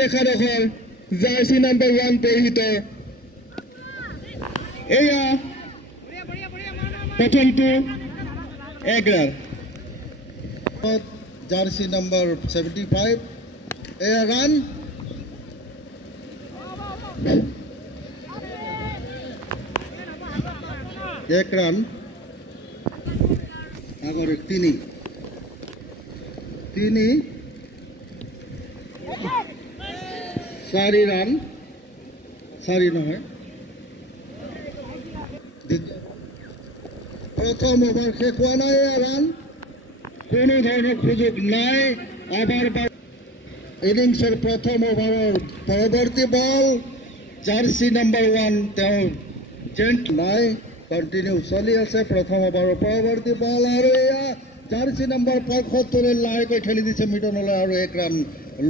দেখা দখল jersey number 1 পৰিহিত এয়া প্ৰথমটো 1 ৰান জাৰ্চি নাম্বাৰ 75 এয়া ৰান 1 রান আগরে 3 4 রান 4 নহয় প্রথম ওভার শেষ হওয়া নাই রান কোনো ধরনের সুযোগ নাই আবার ইনিংসের প্রথম ওভারের পরবর্তী বল জার্সি নাম্বার 1 তেও জেন্ট নাই কন্টিনিউ চলি আছে প্রথম ওভারের পরবর্তী বল আর এয়া জার্সি নাম্বার 75 লাইক ঠেলি দিছে মিডনলৈ আর 1 রান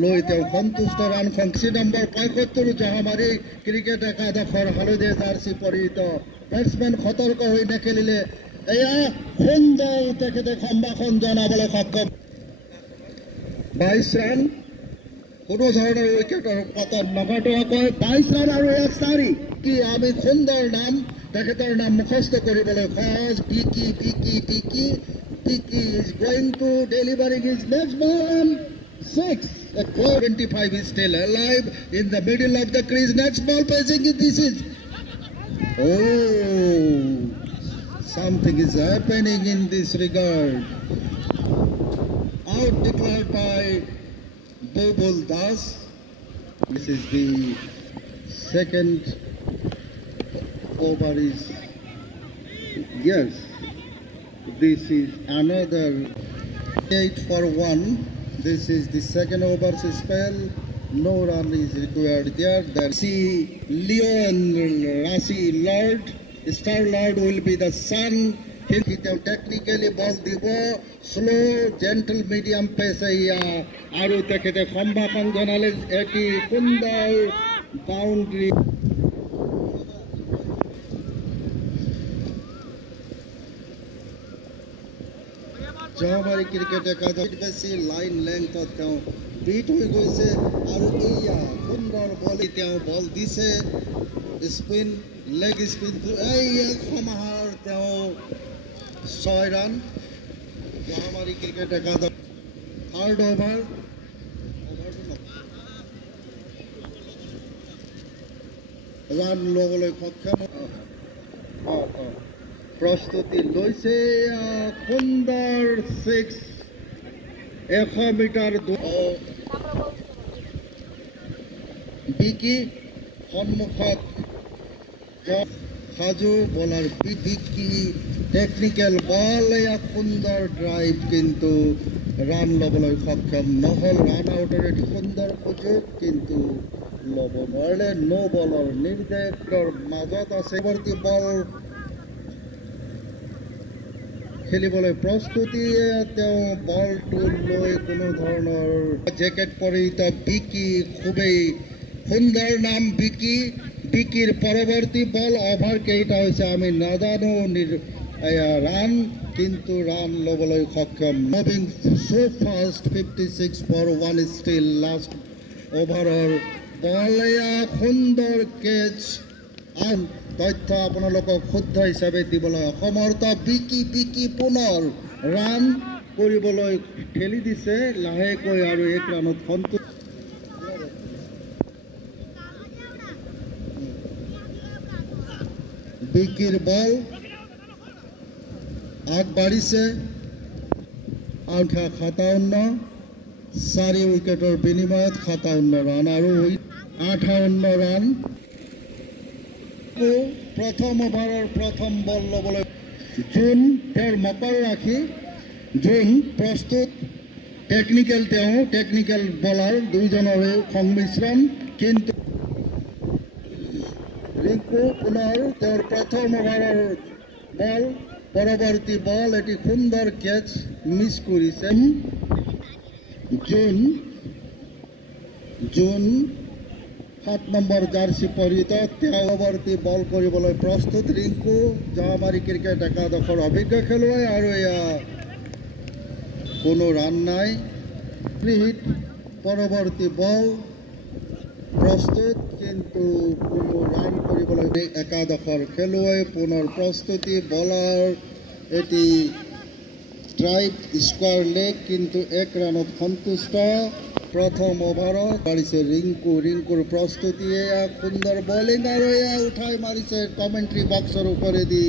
লৈ তেও সন্তুষ্ট রান জার্সি নাম্বার 75 জহামারি ক্রিকেট একাদশৰ হালধীয়া জাৰ্সি পৰিহিত ব্যাটসম্যান সতৰ্ক হৈ নেখেলিলে এয়া সুন্দৰ তেখেতে সম্ভাষণ জনাবলৈ সক্ষম 22 ৰান কোনো ধৰণৰ উইকেটৰ পতন নঘটোৱাকৈ 22 ৰান আৰু 1 চাৰি কি আমি সুন্দৰ নাম তেখেতৰ নাম মুখস্থ কৰিবলৈ সহজ বিকি is going to delivering his next ball 6 the 25 is still alive in the middle of the crease next ball passing this is something is happening in this regard out declared by Bobul Das. This is the second over is yes this is another 8 for 1 this is the second over spell no run is required there that see Leon Rasi Lord Star Lord will be the sun he technically ball dibo slow gentle medium pace aru tekhete সম্ভাষণ জনালে এটি সুন্দৰ বাউন্ডাৰি জহামাৰি cricket একাদশ বেশি line length তেও beet হৈ গৈছে আৰু এইয়া সুন্দৰ বলি তেও বল দিছে স্পিন লেগ স্পিন এইয়া সমাহাৰ তেও 6 ৰান জহামাৰি ক্ৰিকেট একাদশ থাৰ্ড ওভাৰ ৰান লবলৈ সক্ষম প্ৰস্তুতি লৈছে সুন্দৰ 6 100 মিটাৰ বিকি সন্মুখত সাজু বলাৰ বিকি টেকনিক্যাল বল এয়া সুন্দৰ ড্ৰাইভ কিন্তু ৰান লবলৈ সক্ষম নহল ৰান আউটৰ এটি সুন্দৰ সুযোগ কিন্তু লব নোৱাৰিলে নো বলৰ নিৰ্দেশৰ মাজত আছে পৰৱৰ্তী বল খেলিবলৈ প্ৰস্তুতি তেও বলটো লৈ কোনো ধৰণৰ জেকেট পৰিহিত বিকি খুবেই সুন্দৰ নাম বিকিৰ পৰৱৰ্তী বল অভাৰ কেইটা হৈছে আমি নাজানো রান কিন্তু রান লবলৈ সক্ষম moving so fast 56 for 1 still last ওভাৰৰ বল সুন্দৰ কেচ and তথ্য আপোনালোকক শুদ্ধ হিচাপে দিবলৈ অসমৰ্থ বিকি পুনৰ ৰান কৰিবলৈ ঠেলি দিছে লাহেকৈ আৰু 1 ৰানত সন্তুষ্ট বিকিৰ বল আগবাঢ়িছে 57 4 উইকেটৰ বিনিময়ত 57 ৰান আৰু 58 ৰান প্ৰথম ওভাৰেৰ প্ৰথম বল লবলৈ জুন তেৰ মকৰ ৰাখি জুন প্ৰস্তুত টেকনিক্যাল বলাৰ দুইজনেৰ সংমিশ্ৰণ কিন্তু ৰিঙ্কু পুনৰ তেৰ প্ৰথম ওভাৰেৰ বল পৰবৰ্তী বল এটি সুন্দৰ catch miss কৰেছে June 7 number jersey পৰিহিত পৰৱৰ্তী বল কৰিবলৈ প্ৰস্তুত ৰিংকু জহামাৰি ক্ৰিকেট একাদশৰ অভিজ্ঞ খেলুৱৈ আৰু এয়া কোনো ৰান নাই হিট পৰৱৰ্তী বল প্ৰস্তুত কিন্তু কোনো ৰান কৰিবলৈ একাদশৰ খেলুৱৈ পুনৰ প্ৰস্তুতি বলাৰ এটি ট্ৰাইব স্কোৱাৰ লেগ কিন্তু 1 ৰানত সন্তুষ্ট প্ৰথম ওভাৰত মাৰিছে ৰিংকুৰ প্ৰস্তুতি এয়া সুন্দৰ বলিং আৰু এয়া উঠাই মাৰিছে কমেণ্ট্ৰি বক্সৰ ওপৰেদি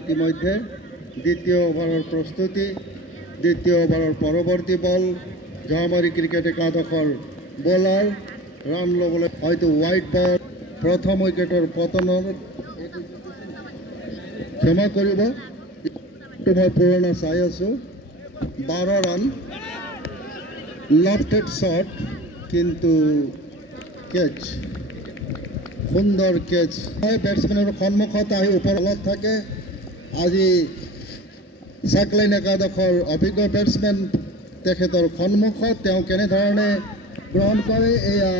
ইতিমধ্যে দ্বিতীয় ওভাৰৰ প্ৰস্তুতি দ্বিতীয় ওভাৰৰ পৰৱৰ্তী বল জাহামাৰী ক্ৰিকেট একাদশৰ বলাৰ ৰান ল'বলৈ হয়তো হোৱাইট বল প্ৰথম উইকেটৰ পতনৰ ক্ষমা কৰিব মই পুৰণা চাই আছোঁ 12 ৰান লেফটেড শ্বট কিন্তু কেচ সুন্দৰ কেচ বেটছমেনৰ সন্মুখত আহি ওপৰত থাকে আজি চাকলাইন একাদশৰ অভিজ্ঞ বেটছমেন তেখেতৰ সন্মুখত তেওঁ কেনেধৰণে গ্ৰহণ কৰে এয়া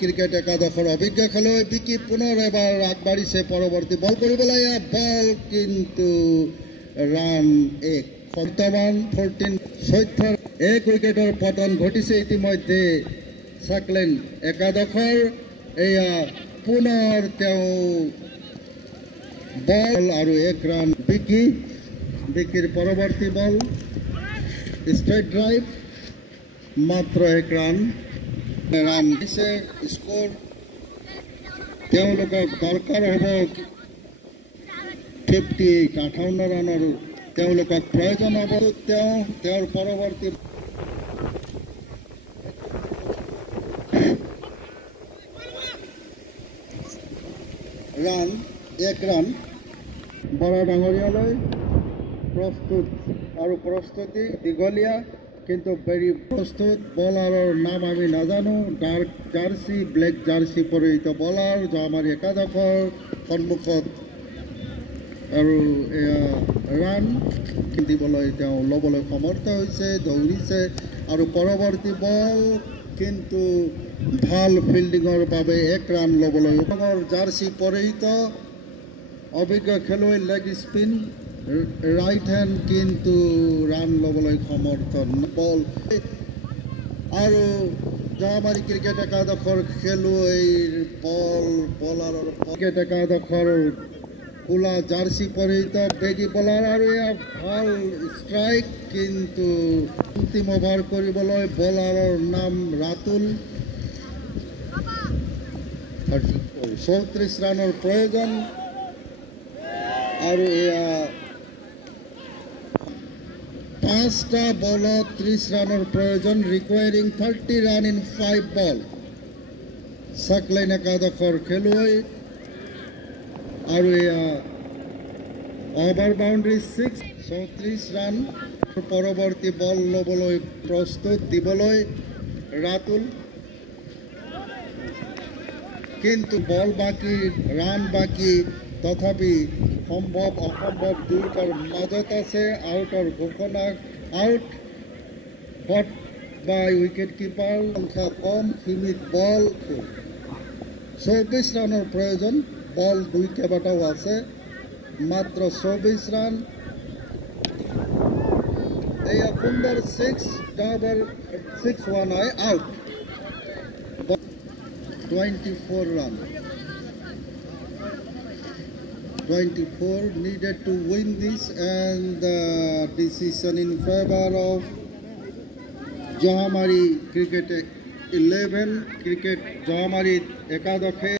ক্ৰিকেট একাদশৰ অভিজ্ঞ খেলুৱৈ বিকি পুনৰ এবাৰ আগবাঢ়িছে পৰৱৰ্তী বল কৰিবলৈ এয়া বল কিন্তু ৰান 1 বৰ্তমান 14 এক উইকেটৰ পতন ঘটিছে ইতিমধ্যে চাকলাইন একাদশৰ এয়া পুনৰ তেওঁ বল আৰু 1 ৰান বিকিৰ পৰৱৰ্তী বল ষ্ট্ৰেইট ড্ৰাইভ মাত্ৰ 1 ৰান দিছে স্কোৰ তেওঁলোকক দৰকাৰ হ'ব 58 ৰানৰ তেওঁলোকক প্ৰয়োজন হ'ব তেওঁৰ পৰৱৰ্তী ৰান 1 ৰান বৰা ডাঙৰীয়ালৈ প্ৰস্তুতি দীঘলীয়া কিন্তু ভেৰি প্ৰস্তুত বলাৰৰ নাম আমি নাজানো ডাৰ্ক জাৰ্চি ব্লেক জাৰ্চি পৰিহিত বলাৰ জাহামাৰী একাদশৰ সন্মুখত আৰু এয়া ৰান দিবলৈ তেওঁ ল'বলৈ সমৰ্থ হৈছে দৌৰিছে আৰু পৰৱৰ্তী বল কিন্তু ভাল ফিল্ডিঙৰ বাবে 1 ৰান ল'বলৈ জাৰ্চি পৰিহিত অভিজ্ঞ খেলুৱৈ লেগ স্পিন ৰাইট হেণ্ড কিন্তু ৰান ল'বলৈ সমৰ্থন বল আৰু জাহামাৰী ক্ৰিকেট একাদশৰ খেলুৱৈৰ বলাৰৰ ক্ৰিকেট একাদশৰ কোলা জাৰ্চি পৰিহিত বেগী বলাৰ আৰু এয়া ভাল ষ্ট্ৰাইক কিন্তু অন্তিম অভাৰ কৰিবলৈ বলাৰৰ নাম ৰাতুল 34 ৰানৰ প্ৰয়োজন আৰু এয়া 5টা বলত 30 ৰানৰ প্ৰয়োজন ৰিকুৱায়াৰিং 30 ৰান ইন 5 বল চাকলাইন একাদশৰ খেলুৱৈ আৰু এয়া অভাৰ বাউণ্ডাৰী 34 ৰান পৰৱৰ্তী বল ল'বলৈ প্ৰস্তুত দিবলৈ ৰাতুল কিন্তু বল বাকী ৰান বাকী তথাপি সম্ভৱ অসম্ভৱ দুয়োটাৰ মাজত আছে আউটৰ ঘোষণা out bought by wicket keeper সংখ্যা কম সীমিত বল 24 ৰানৰ প্ৰয়োজন বল দুই কেইবাটাও আছে মাত্ৰ 24 ৰান এয়া সুন্দৰ 6 হোৱা নাই out 24 run 24 needed to win this and the decision in favor of Jahamari cricket 11 cricket Jahamari ekadokhe